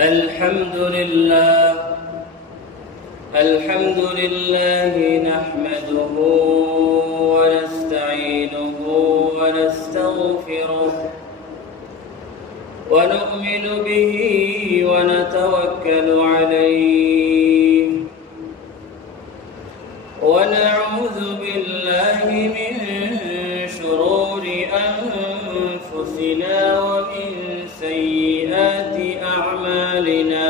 الحمد لله نحمده ونستعينه ونستغفره ونؤمن به ونتوكل عليه ونعوذ بالله من شرور أنفسنا ومن سيئات أعمالنا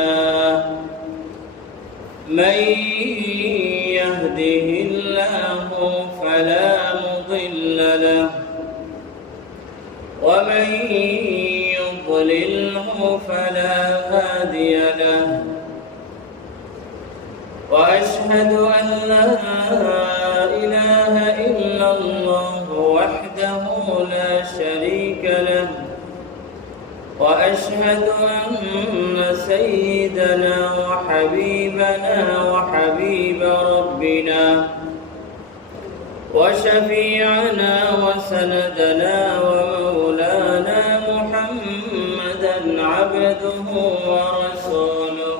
من يهده الله فلا مضل له ومن يضلله فلا هادي له وأشهد أن لا إله إلا الله وحده لا شريك له وأشهد أن سيدنا وحبيبنا وحبيب ربنا وشفيعنا وسندنا ومولانا محمدا عبده ورسوله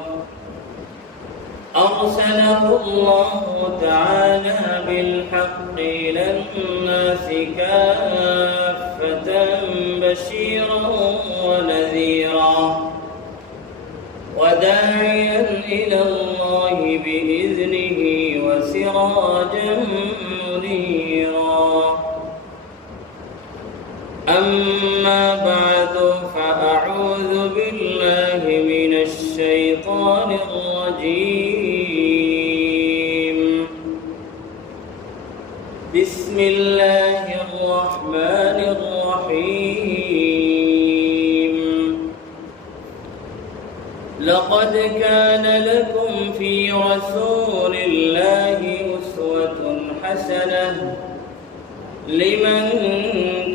أرسله الله تعالى بالحق إلى الناس كافة بشيرا ونذيرا وداعيا إلى الله بإذنه وسراجا منيرا أما بعد فأعوذ بالله من الشيطان الرجيم بسم الله الرحمن الرحيم لقد كان لكم في رسول الله أسوة حسنة لمن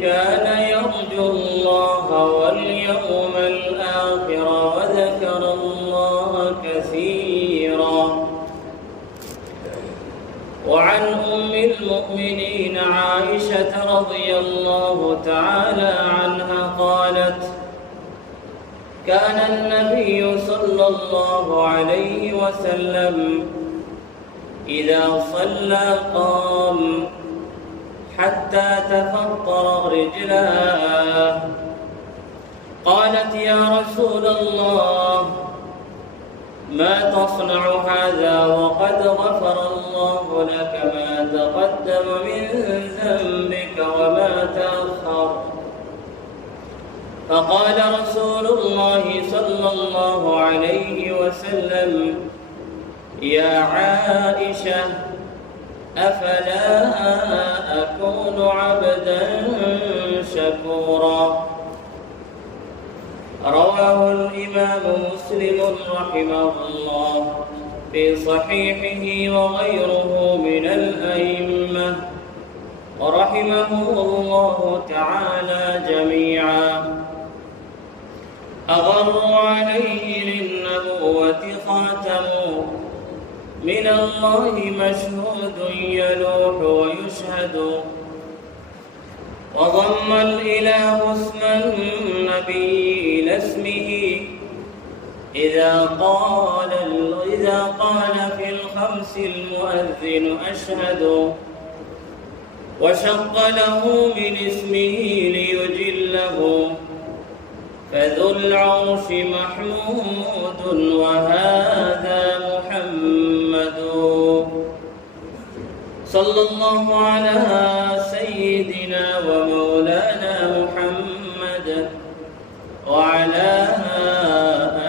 كان يرجو الله واليوم الآخر وذكر الله كثيرا وعن أم المؤمنين عائشة رضي الله تعالى عنها قالت كان النبي صلى الله عليه وسلم إذا صلى قام حتى تفطر رجلاه قالت يا رسول الله ما تصنع هذا وقد غفر الله لك ما تقدم من ذنبك وما تأخر فقال رسول الله صلى الله عليه وسلم يا عائشة أفلا أكون عبدا شكورا رواه الإمام مسلم رحمه الله في صحيحه وغيره من الأئمة ورحمهم الله تعالى جميعا أغر عليه للنبوة خاتم من الله مشهود يلوح ويشهد وضم الإله اسم النبي إلى اسمه إذا قال في الخمس المؤذن أشهد وشق له من اسمه ليجله فذو العرش محمود وهذا محمد صلى الله على سيدنا ومولانا محمد وعلى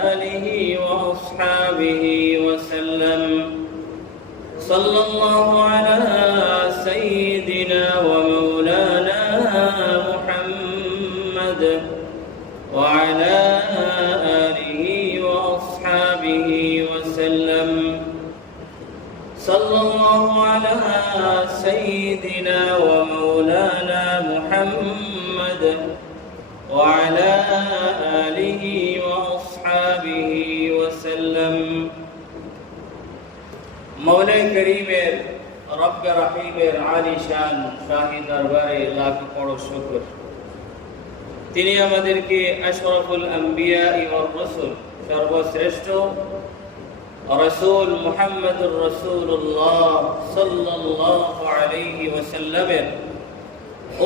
آله وأصحابه وسلم صلى الله على سيدنا ومولانا محمد وعلى آله وأصحابه وسلم صلى الله على سيدنا ومولانا محمد وعلى آله وأصحابه وسلم مولا كريم رب رحيم عالي شان شاهي درباري লাখ করো শুকর তিনি আমাদেরকে আশরাফুল আম্বিয়া ওয়ার রাসূল সর্বশ্রেষ্ঠ রাসূল মুহাম্মদুর রাসূলুল্লাহ সাল্লাল্লাহু আলাইহি ওয়াসাল্লামের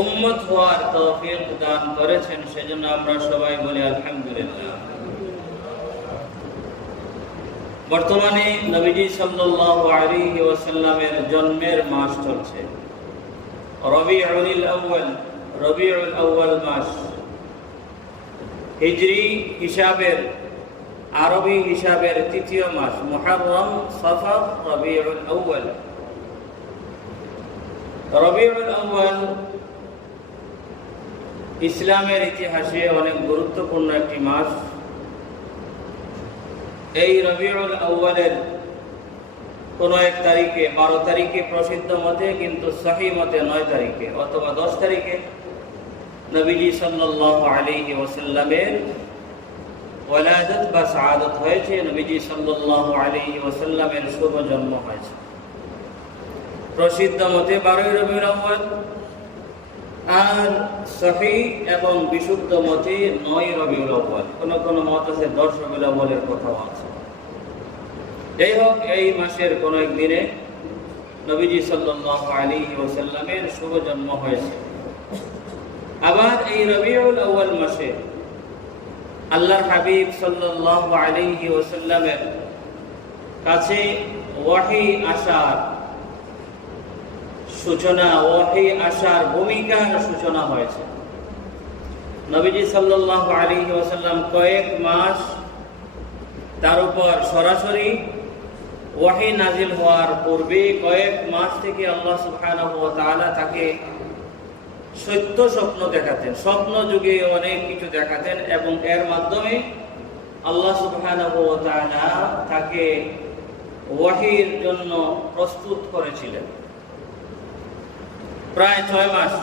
উম্মত হওয়ার তৌফিক দান করেছেন, সেজন্য আমরা সবাই বলি আলহামদুলিল্লাহ। বর্তমানে নবীজি সাল্লাল্লাহু আলাইহি ওয়াসাল্লামের জন্মের মাস চলছে রবিউল আউয়াল মাস। হিজরি হিসাবের, আরবি হিসাবের তৃতীয় মাস মুহররম, সফর, রবিউল আউয়াল। রবিউল আউয়াল ইসলামের ইতিহাসে অনেক গুরুত্বপূর্ণ একটি মাস। এই রবিউল আউয়ালের কোন এক তারিখে, 12 তারিখে প্রসিদ্ধ মতে, কিন্তু সহিহ মতে 9 তারিখে অথবা 10 তারিখে নবীজি সাল্লাল্লাহু আলাইহি ওয়াসাল্লামের ওয়ালাদত বা শাহাদাত হয়েছে। নবীজি সাল্লাল্লাহু আলাইহি ওয়াসাল্লামের শুভ জন্ম হয়েছে। প্রসিদ্ধ মতে 12 রবিউল আউয়াল, আর সহিহ এবং বিশুদ্ধ মতে 9 রবিউল আউয়াল। কোন কোন মত আছে 10 রবিউল আউয়ালের কথাও আছে। যাই হোক, এই মাসের কোন এক দিনে নবীজি সাল্লাল্লাহু আলাইহি ওয়াসাল্লামের শুভ জন্ম হয়েছে। আবার এই রবিউল আউয়াল মাসে আল্লাহর হাবিব সাল্লাল্লাহু আলাইহি ওয়াসাল্লামের কাছে ওয়াহী আসার সূচনা, ওয়াহী আসার ভূমিকার সূচনা হয়েছে। নবীজি সাল্লাল্লাহু আলাইহি ওয়াসাল্লাম কয়েক মাস তার উপর সরাসরি ওয়াহী নাজিল হওয়ার পূর্বে কয়েক মাস থেকে আল্লাহ সুবহানাহু ওয়া তাআলা তাকে সত্য স্বপ্ন দেখাতেন। স্বপ্ন যুগে অনেক কিছু দেখাতেন এবং এর মাধ্যমে আল্লাহ সুবহানাহু ওয়া তাআলা তাকে ওয়াহীর জন্য প্রস্তুত করেছিলেন। প্রায় 6 মাস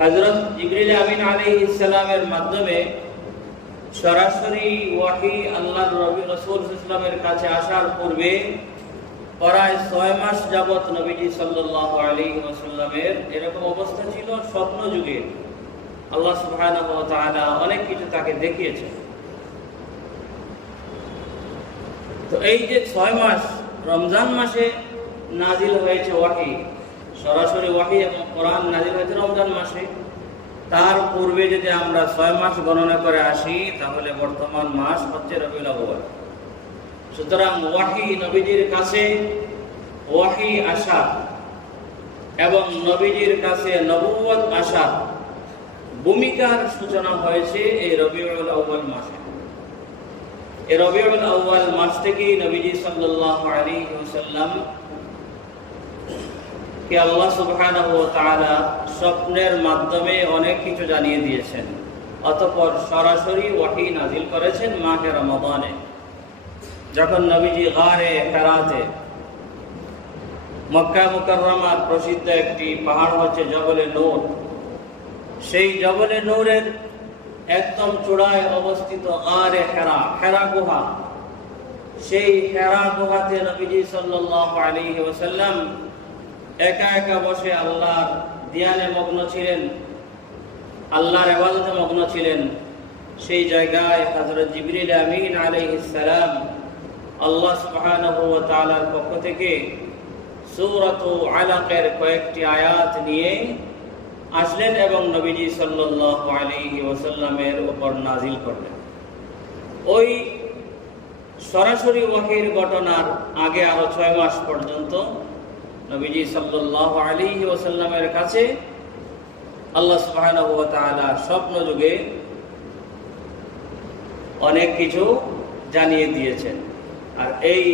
হযরত জিবরিল আমিন আলাইহিস সালামের মাধ্যমে সরাসরি ওয়াহী আল্লাহর নবী রাসূল সাল্লাল্লাহু আলাইহি ওয়াসাল্লামের কাছে আসার পূর্বে প্রায় 6 মাস যাবত নবীজি সাল্লাল্লাহু আলাইহি ওয়াসাল্লামের এরকম অবস্থা ছিল। স্বপ্ন যুগে আল্লাহ সুবহানাহু ওয়া তাআলা অনেক কিছু তাকে দেখিয়েছেন। তো এই যে 6 মাস, রমজান মাসে নাজিল হয়েছে ওয়াহী, সরাসরি ওয়াহী এবং কোরআন নাজিল হয়েছে রমজান মাসে। তার পূর্বে যদি আমরা 6 মাস গণনা করে আসি, তাহলে বর্তমান মাস হচ্ছে রবিউল আউয়াল। সুতরাং ওয়াহী, নবীজির কাছে ওয়াহী আসা এবং নবীজির কাছে নবুয়ত আসা ভূমিকার সূচনা হয়েছে এই রবিউল আউয়াল মাসে। এই রবিউল আউয়াল মাস থেকেই নবীজি সাল্লাল্লাহু আলাইহি ওয়াসাল্লাম কে আল্লাহ সুবহানাহু ওয়া তাআলা স্বপ্নের মাধ্যমে অনেক কিছু জানিয়ে দিয়েছেন। অতঃপর সরাসরি ওয়াহী নাজিল করেছেন মাহে রমাদানে, যখন নবীজি গারে হেরাতে, মক্কা মুকাররমার প্রসিদ্ধ একটি পাহাড় হচ্ছে জবলে নূর, সেই জবলে নূরের একদম চূড়ায় অবস্থিত গারে হেরা, হেরা গুহা, সেই হেরা গুহাতে নবীজি সাল্লাল্লাহু আলাইহি ওয়াসাল্লাম একা একা বসে আল্লাহর ধ্যানে মগ্ন ছিলেন, আল্লাহর ইবাদতে মগ্ন ছিলেন। সেই জায়গায় হযরত জিবরিল আমিন আলাইহিস সালাম আল্লাহ সুবহানাহু ওয়া তাআলার পক্ষ থেকে সূরাতু আলাকের কয়েকটি আয়াত নিয়ে আসলেন এবং নবীজি সাল্লাল্লাহু আলাইহি ওয়াসাল্লামের উপর নাজিল করলেন। ওই সরাসরি ওয়াহীর ঘটনার আগে আরো 6 মাস পর্যন্ত নবীজি সাল্লাল্লাহু আলাইহি ওয়াসাল্লামের কাছে আল্লাহ সুবহানাহু ওয়া তাআলা স্বপ্ন যুগে অনেক কিছু জানিয়ে দিয়েছেন। আর এই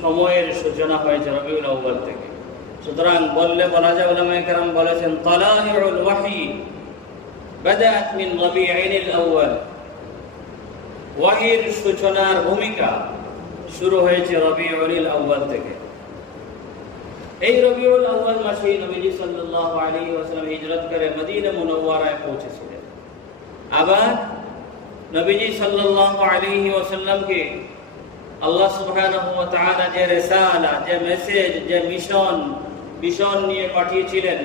সময়ের সূচনা হয়েছে রবিউল আউয়াল থেকে। সুতরাং বলা যায়, উলামায়ে কেরাম বলেছেন, তালাইউল ওয়াহী বাদাআত মিন রবিউল আউয়াল। ওয়াহীর সূচনার ভূমিকা শুরু হয়েছে রবিউল আউয়াল থেকে। এই রবিউল আউয়াল মাসে নবীজি সাল্লাল্লাহু আলাইহি ওয়াসাল্লাম হিজরত করে মদিনা মুনাওয়ারায় পৌঁছেছিলেন। আবার নবীজি সাল্লাল্লাহু আলাইহি ওয়াসাল্লামকে আল্লাহ সুবহানাহু ওয়া তাআলা যে রিসালা, যে মেসেজ, যে মিশন নিয়ে পাঠিয়েছিলেন,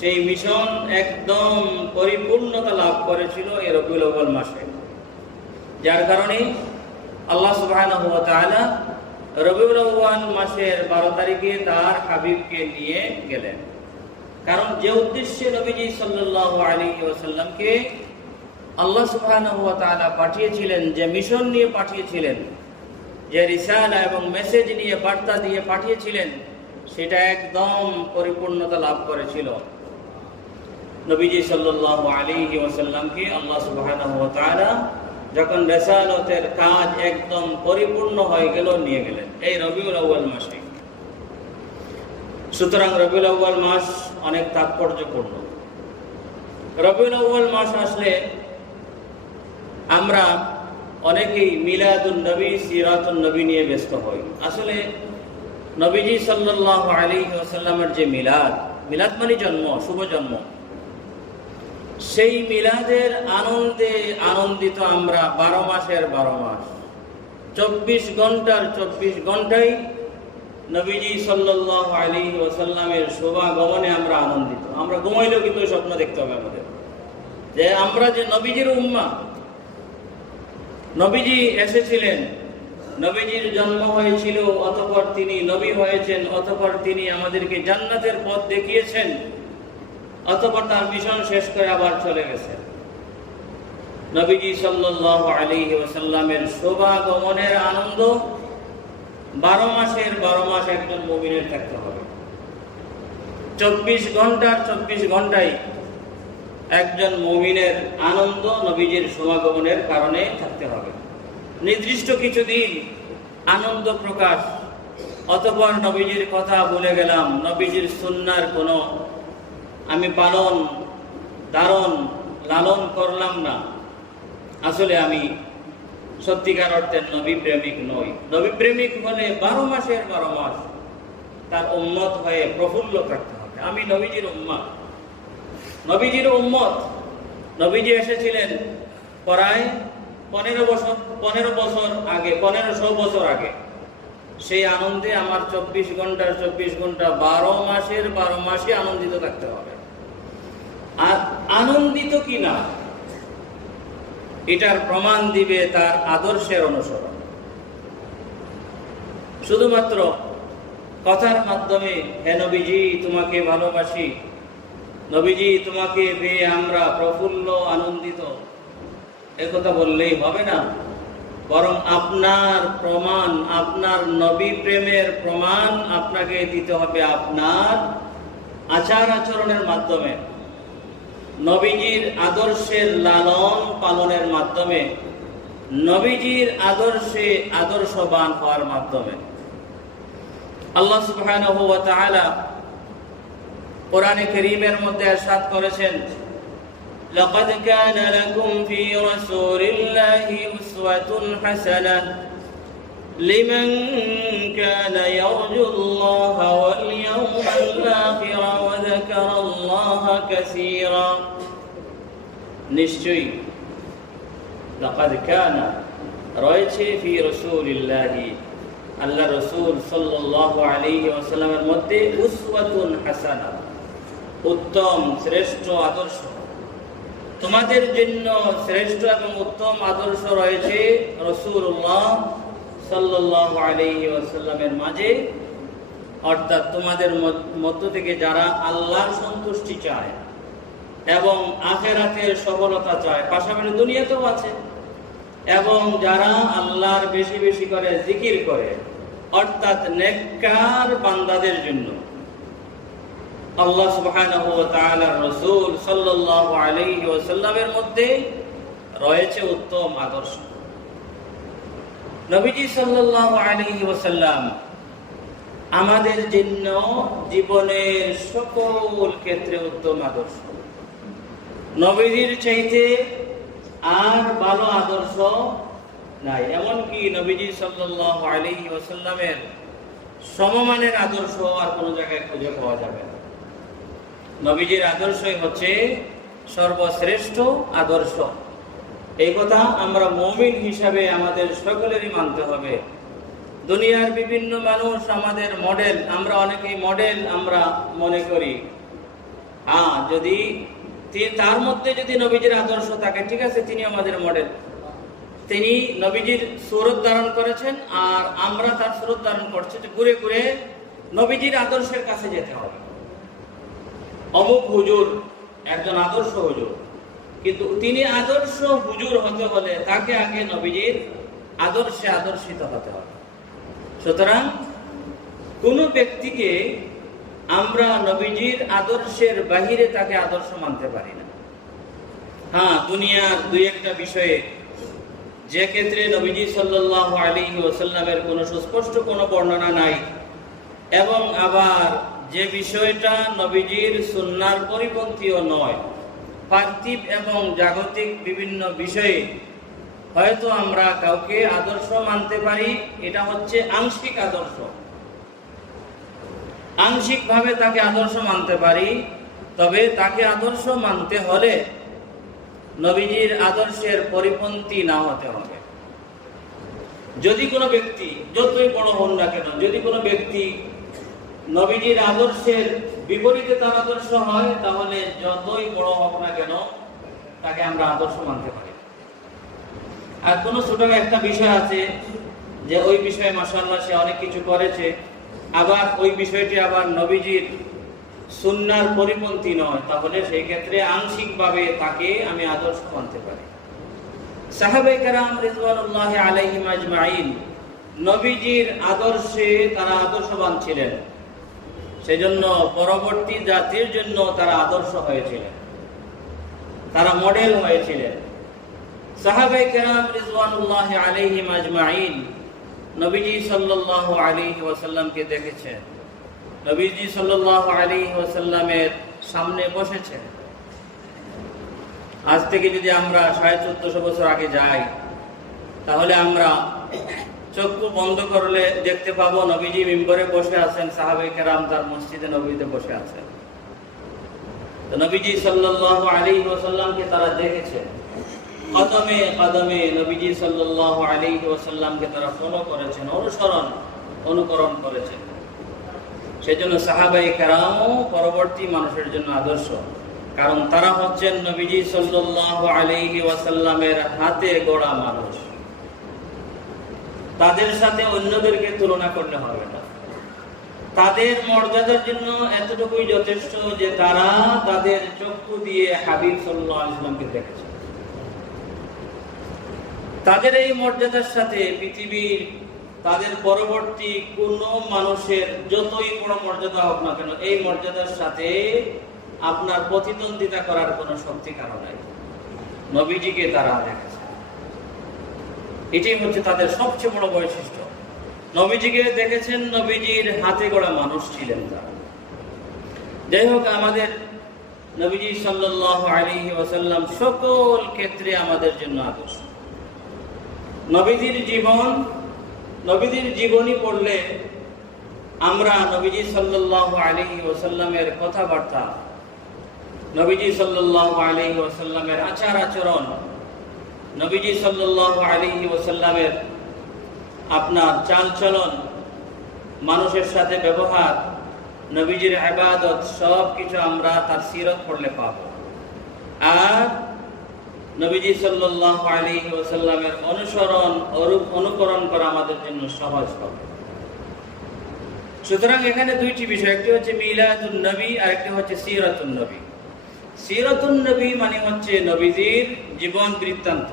সেই মিশন একদম পরিপূর্ণতা লাভ করেছিল এই রবিউল আউয়াল মাসে। যার কারণে আল্লাহ সুবহানাহু ওয়া তাআলা রবিউল আউয়াল মাসের 12 তারিখে তার হাবিবকে নিয়ে গেলেন। কারণ যে উদ্দেশ্যে নবীজি সাল্লাল্লাহু আলাইহি ওয়াসাল্লামকে আল্লাহ সুবহানাহু ওয়া তাআলা পাঠিয়েছিলেন, যে মিশন নিয়ে পাঠিয়েছিলেন, যে রিসালা এবং মেসেজ নিয়ে বার্তা দিয়ে পাঠিয়েছিলেন, সেটা একদম পরিপূর্ণতা লাভ করেছিল। নবীজি সাল্লাল্লাহু আলাইহি ওয়াসাল্লামকে আল্লাহ সুবহানাহু ওয়া তাআলা যখন রিসালাতের কাজ একদম পরিপূর্ণ হয়ে গেল, নিয়ে গেলেন এই রবিউল আউয়াল মাসে। সুতরাং রবিউল আউয়াল মাস অনেক তাৎপর্যপূর্ণ। রবিউল আউয়াল মাস আসলে আমরা অনেকেই মিলাদুন নবী, সিরাতুন নবী নিয়ে ব্যস্ত হই। আসলে নবীজি সাল্লাল্লাহু আলাইহি ওয়াসাল্লামের যে মিলাদ মানে জন্ম, শুভ জন্ম, সেই মিলাদের আনন্দে আনন্দিত আমরা 12 মাসের 12 মাস, 24 ঘন্টার 24 ঘন্টাই নবীজি সাল্লাল্লাহু আলাইহি ওয়াসাল্লামের শুভাগমনে আমরা আনন্দিত। আমরা ঘুমাইলেও কিন্তু স্বপ্ন দেখতে হবে আমাদের, যে আমরা যে নবীজির উম্মাহ, নবীজি এসেছিলেন, নবীজির জন্ম হয়েছিল, অতঃপর তিনি নবী হয়েছেন, অতঃপর তিনি আমাদেরকে জান্নাতের পথ দেখিয়েছেন, অতঃপর তার মিশন শেষ করে আবার চলে গেছেন। নবীজি সাল্লাল্লাহু আলাইহি ওয়াসাল্লামের শুভাগমনের আনন্দ 12 মাসের 12 মাস একজন মুমিনের থাকতে হবে। 24 ঘন্টার 24 ঘন্টায় একজন মুমিনের আনন্দ নবীজির শুভাগমনের কারণে থাকতে হবে। নির্দিষ্ট কিছু দিন আনন্দ প্রকাশ, অতঃপর নবীজির কথা ভুলে গেলাম, নবীজির সুন্নাহর কোনো আমি লালন করলাম না, আসলে আমি সত্যিকার অর্থের নবী প্রেমিক নই। নবী প্রেমিক হলে 12 মাসের 12 মাস তার উম্মত হয়ে প্রফুল্ল থাকতে হবে। আমি নবীজির উম্মত, নবীজির উম্মত। নবীজি এসেছিলেন প্রায় 1500 বছর আগে। সেই আনন্দে আমার 24 ঘন্টার 24 ঘন্টা 12 মাসের 12 মাসে আনন্দিত থাকতে হবে। আর আনন্দিত কিনা এটার প্রমাণ দিবে তার আদর্শের অনুসরণ। শুধুমাত্র কথার মাধ্যমে, হে নবীজি তোমাকে ভালোবাসি, নবীজি তোমাকে পেয়ে আমরা প্রফুল্ল আনন্দিত, একথা বললেই হবে না, বরং আপনার প্রমাণ, আপনার নবী প্রেমের প্রমাণ আপনাকে দিতে হবে আপনার আচার আচরণের মাধ্যমে, নবীজির আদর্শের লালন পালনের মাধ্যমে, নবীজির আদর্শে আদর্শবান হওয়ার মাধ্যমে। আল্লাহ সুবহানাহু ওয়া তাআলা কোরআনে কারীমের মধ্যে ইরশাদ করেছেন, লাকাদ কানা লাকুম ফি রাসূলিল্লাহি উসওয়াতুন হাসানাহ লিমান কানা ইয়ারজুল্লাহা ওয়াল ইয়াওমাল আখির ওয়া যাকারাল্লাহা কাসীরা। নিশ্চয়ই লাকাদ কানা রয়েছে ফি রাসূলিল্লাহি, আল্লাহ রাসূল সাল্লাল্লাহু আলাইহি ওয়াসাল্লামের মধ্যে উসওয়াতুন হাসানাহ, উত্তম শ্রেষ্ঠ আদর্শ। তোমাদের জন্য শ্রেষ্ঠ এবং উত্তম আদর্শ রয়েছে রাসূলুল্লাহ সাল্লাল্লাহু আলাইহি ওয়াসাল্লামের মাঝে, অর্থাৎ তোমাদের মধ্য থেকে যারা আল্লাহর সন্তুষ্টি চায় এবং আখিরাতের সফলতা চায়, পাশাপাশি দুনিয়াতেও আছে, এবং যারা আল্লাহর বেশি বেশি করে জিকির করে, অর্থাৎ নেককার বান্দাদের জন্য আল্লাহ সুবহানাহু ওয়া তাআলার রাসূল সাল্লাল্লাহু আলাইহি ওয়াসাল্লামের মধ্যে রয়েছে উত্তম আদর্শ। নবীজি সাল্লাল্লাহু আলাইহি ওয়াসাল্লাম আমাদের জন্য জীবনের সকল ক্ষেত্রে উত্তম আদর্শ। নবীজির চাইতে আর ভালো আদর্শ নাই। এমনকি নবীজি সাল্লাল্লাহু আলাইহি ওয়াসাল্লামের সমমানের আদর্শ আর কোনো জায়গায় খুঁজে পাওয়া যাবে না। নবীজির আদর্শই হচ্ছে সর্বশ্রেষ্ঠ আদর্শ। এই কথা আমরা মুমিন হিসাবে আমাদের সকলেরই মানতে হবে। দুনিয়ার বিভিন্ন মানুষ আমাদের মডেল, আমরা অনেকেই মডেল আমরা মনে করি, যদি তার মধ্যে যদি নবীজির আদর্শ থাকে, ঠিক আছে, তিনি আমাদের মডেল, তিনি নবীজির সুরত ধারণ করেছেন আর আমরা তার সুরত ধারণ করছি, ঘুরে ঘুরে নবীজির আদর্শের কাছে যেতে হবে। অমুক হুজুর একজন আদর্শ হুজুর, কিন্তু তিনি আদর্শ হুজুর হতে হলে তাকে আগে নবীজির আদর্শে আদর্শিত হতে হবে। সুতরাং কোন ব্যক্তিকে আমরা নবীজির আদর্শের বাহিরে তাকে আদর্শ মানতে পারি না। দুনিয়ার দুই একটা বিষয়ে যে ক্ষেত্রে নবীজি সাল্লাল্লাহু আলাইহি ওয়াসাল্লামের কোনো সুস্পষ্ট কোনো বর্ণনা নাই, এবং আবার যে বিষয়টা নবীজির সুন্নাহর পরিপন্থীও নয়, পার্থিব এবং জাগতিক বিভিন্ন বিষয়ে হয়তো আমরা কাউকে আদর্শ মানতে পারি, এটা হচ্ছে আংশিক আদর্শ। আংশিকভাবে তাকে আদর্শ মানতে পারি, তবে তাকে আদর্শ মানতে হলে নবীজির আদর্শের পরিপন্থী না হতে হবে। যদি কোনো ব্যক্তি যতই বড় হন না কেন, যদি কোনো ব্যক্তি নবীজির আদর্শের বিপরীতে তার আদর্শ হয়, তাহলে যতই বড় হোক না কেন তাকে আমরা আদর্শ মানতে পারি। আর কোনো ছোট একটা বিষয় আছে যে ওই বিষয়ে মাশাআল্লাহ সে অনেক কিছু করেছে, আবার ওই বিষয়টি আবার নবীজির সুন্নাহর পরিপন্থী নয়, তাহলে সেই ক্ষেত্রে আংশিকভাবে তাকে আমি আদর্শ মানতে পারি। সাহাবায়ে কেরাম রিজওয়ানুল্লাহি আলাইহিম আজমাইন নবীজির আদর্শে তারা আদর্শবান ছিলেন, সেজন্য পরবর্তী জাতির জন্য তারা আদর্শ হয়েছিলেন, তারা মডেল হয়েছিলেন। সাহাবায়ে কেরাম রিজওয়ানুল্লাহি আলাইহিম আজমাইন নবীজি সাল্লাল্লাহু আলাইহি ওয়াসাল্লামকে দেখেছেন, নবীজি সাল্লাল্লাহু আলাইহি ওয়াসাল্লামের সামনে বসেছেন। আজ থেকে যদি আমরা 1450 বছর আগে যাই, তাহলে আমরা চক্ষু বন্ধ করলে দেখতে পাবো নবীজি মিম্বরে বসে আছেন, সাহাবায়ে কেরাম তার মসজিদে নববীতে বসে আছেন। তো নবীজি সাল্লাল্লাহু আলাইহি ওয়াসাল্লামকে তারা দেখেছেন, কদমে কদমে নবীজি সাল্লাল্লাহু আলাইহি ওয়াসাল্লামকে তারা ফলো করেছেন, অনুকরণ করেছেন। সেজন্য সাহাবায়ে কেরামও পরবর্তী মানুষের জন্য আদর্শ, কারণ তারা হচ্ছেন নবীজি সাল্লাল্লাহু আলাইহি ওয়াসাল্লামের হাতে গড়া মানুষ। তাদের সাথে অন্যদেরকে তুলনা করলে হবে না। তাদের মর্যাদার জন্য এতটুকুই যথেষ্ট যে তারা তাদের চক্ষু দিয়ে হাবিব সাল্লাল্লাহু আলাইহি ওয়াসাল্লামকে দেখেছে। তাদের এই মর্যাদার সাথে পৃথিবীর তাদের পরবর্তী কোন মানুষের যতই বড় মর্যাদা হোক না কেন, এই মর্যাদার সাথে আপনার প্রতিদ্বন্দ্বিতা করার কোনো শক্তি কারণ নাই। নবীজিকে তারা দেখেছে, এটাই হচ্ছে তাদের সবচেয়ে বড় বৈশিষ্ট্য। নবীজিকে দেখেছেন, নবীজির হাতে গড়া মানুষ ছিলেন তারা। যাই হোক, আমাদের নবীজি সাল্লাল্লাহু আলাইহি ওয়াসাল্লাম সকল ক্ষেত্রে আমাদের জন্য আদর্শ। নবীজির জীবনী পড়লে আমরা নবীজি সাল্লাল্লাহু আলাইহি ওয়াসাল্লামের কথাবার্তা, নবীজি সাল্লাল্লাহু আলাইহি ওয়াসাল্লামের আচার আচরণ, নবীজি সাল্লাল্লাহু আলাইহি ওয়াসাল্লামের আপনার চালচলন, মানুষের সাথে ব্যবহার, নবীজির ইবাদত, সব কিছু আমরা তার সিরত পড়লে পাব। আর নবীজি সাল্লাল্লাহু আলাইহি ওয়াসাল্লামের অনুকরণ করা আমাদের জন্য সহজ হবে। সুতরাং এখানে দুইটি বিষয়, একটি হচ্ছে মিলাদুন নবী আর একটি হচ্ছে সিরাতুন নবী। সিরাতুন নবী মানে হচ্ছে নবীজির জীবন বৃত্তান্ত,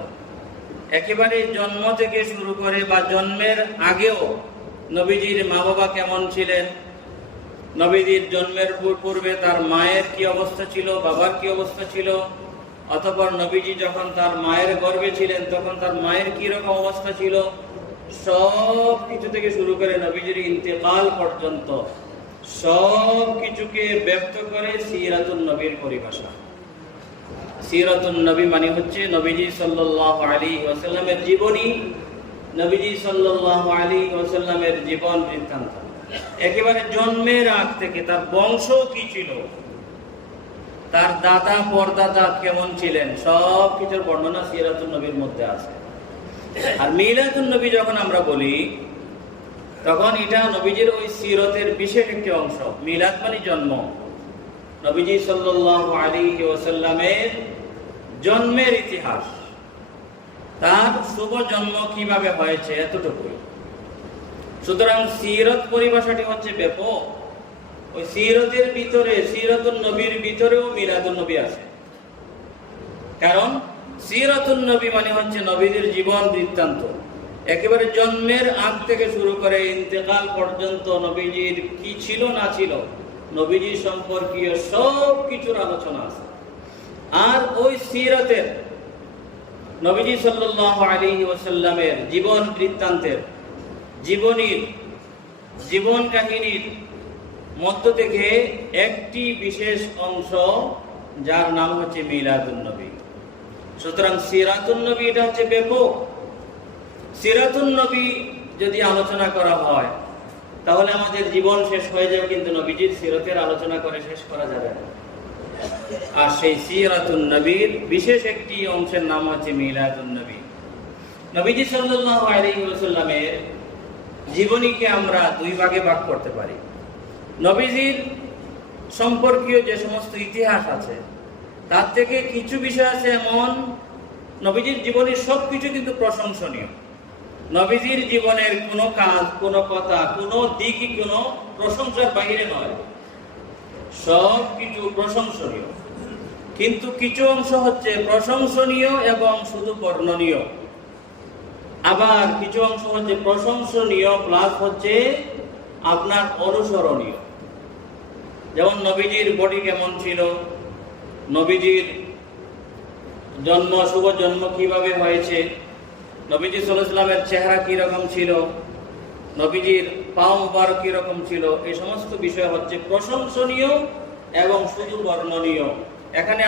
একেবারে জন্ম থেকে শুরু করে বা জন্মের আগেও নবীজির মা বাবা কেমন ছিলেন, নবীজির জন্মের পূর্বে তার মায়ের কি অবস্থা ছিল, বাবার কি অবস্থা ছিল, অতঃপর নবীজি যখন তার মায়ের গর্ভে ছিলেন তখন তার মায়ের কি রকম অবস্থা ছিল, সব কিছু থেকে শুরু করে নবীজির ইন্তেকাল পর্যন্ত সব কিছুকে ব্যক্ত করে সিরাতুন নবীর পরিভাষা। সিরাতুন নবী মানে হচ্ছে নবীজি সাল্লাল্লাহু আলাইহি ওয়াসাল্লামের জীবনী, নবীজি সাল্লাল্লাহু আলাইহি ওয়াসাল্লামের জীবন বৃত্তান্ত, একেবারে জন্মের আগ থেকে তার বংশ কি ছিল, তার দাদা পরদাদা কেমন ছিলেন, সব কিছুর বর্ণনা সিরাতুন নবীর মধ্যে আছে। আর মিলাদুন নবী যখন আমরা বলি, তখন এটা নবীজির ওই সিরতের বিশেষ একটি অংশ। মিলাদ মানে জন্ম, নবীজি সাল্লাল্লাহু আলাইহি ওয়াসাল্লামের জন্মের ইতিহাস, তার শুভ জন্ম কিভাবে হয়েছে এতটুকুই। সুতরাং সিরত পরিভাষাটি হচ্ছে ব্যাপক। ওই সিরতের ভিতরে, সিরাতুন নবীর ভিতরেও মিলাদুন নবী আছে। কারণ সিরাতুন নবী মানে হচ্ছে নবীদের জীবন বৃত্তান্ত, একেবারে জন্মের আগ থেকে শুরু করে ইন্তেকাল পর্যন্ত নবীজির কি ছিল না ছিল, নবীজি সম্পর্কীয় সব কিছুর আলোচনা আছে। আর ওই সিরাতের, নবীজি সাল্লাল্লাহু আলাইহি ওয়াসাল্লামের জীবন বৃত্তান্তের, জীবন কাহিনীর মধ্য থেকে একটি বিশেষ অংশ, যার নাম হচ্ছে মিলাদুন নবী। সুতরাং সিরাতুন নবী এটা হচ্ছে ব্যাপক। সিরাতুন নবী যদি আলোচনা করা হয় তাহলে আমাদের জীবন শেষ হয়ে যাবে, কিন্তু নবীজির সিরাতের আলোচনা করে শেষ করা যাবে না। আর সেই সিরাতুন নবীর বিশেষ একটি অংশের নাম হচ্ছে মিলাদুন নবী। নবীজি সাল্লাল্লাহু আলাইহি ওয়াসাল্লামের জীবনীকে আমরা দুই ভাগে ভাগ করতে পারি। নবীজির সম্পর্কীয় যে সমস্ত ইতিহাস আছে তার থেকে কিছু বিষয় আছে এমন, নবীজির জীবনের সবকিছু কিন্তু প্রশংসনীয়। নবীজির জীবনের কোনো কাজ, কোনো কথা, কোনো দিকই কোনো প্রশংসার বাইরে নয়, সব কিছু প্রশংসনীয়। কিন্তু কিছু অংশ হচ্ছে প্রশংসনীয় এবং শুধু বর্ণনীয়, আবার কিছু অংশ হচ্ছে প্রশংসনীয় প্লাস হচ্ছে আপনার অনুসরণীয়। যেমন নবীজির বডি কেমন ছিল, নবীজির জন্ম, শুভ জন্ম কিভাবে হয়েছে, নবীজি সাল্লাল্লাহু আলাইহি ওয়াসাল্লামের চেহারা কি রকম ছিল, নবীজির পা মুবারক কি রকম ছিল, এই সমস্ত বিষয় হচ্ছে প্রশংসনীয় এবং শুধু বর্ণনীয়। এখানে